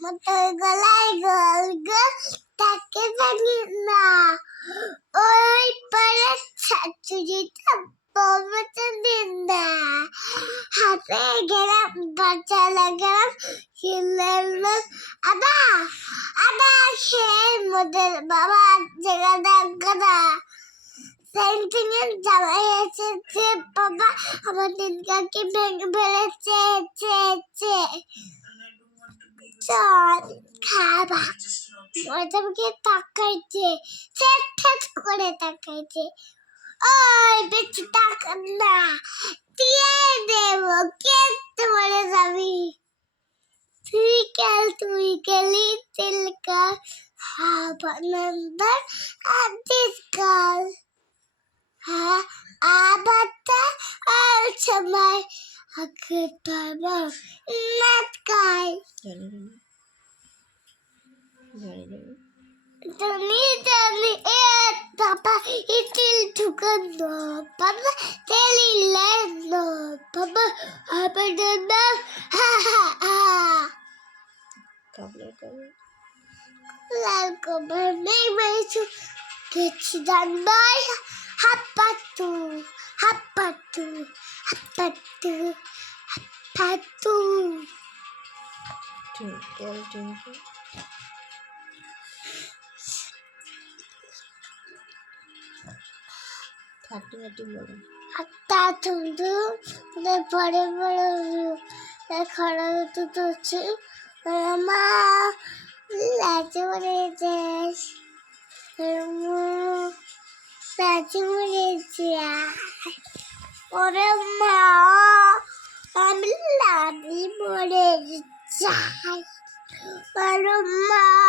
motor গলায় গোল গোল তাকে জানি না ওই পারে ছাত্রীটা বলতে দিন না হাতে গেলাম বাচ্চা লাগালাম খেলাম আদা আদা সে মোদের বাবা জায়গাটা গাদা সেন্টিমেন্ট জামাই এসেছে বাবা আমাদের গাকে ভেঙে ফেলেছে চল খাবা মজাকে তাকাইছে ঠেট করে তাকাইছে ওই বেশি টাকা না দিয়ে দেব কে তোমারে যাবি তুই গেলি তিলকা হাবানন্দর আদিস কাল হ্যাঁ আবাতা আর সময় আগে তারা নাট গায় জানি এ বাবা ইতিল ঢুকানো বাবা তেলি লেনো বাবা আবার না হা হা হা লাল কবর নেই মেয়েছু কিছু জানবাই হাপ্পাতু হাত্তা তুন্দু পরে পরে খরা তুলছে মা লাচি মরেছে ওরে মা আমি লাচি মরে যাই মা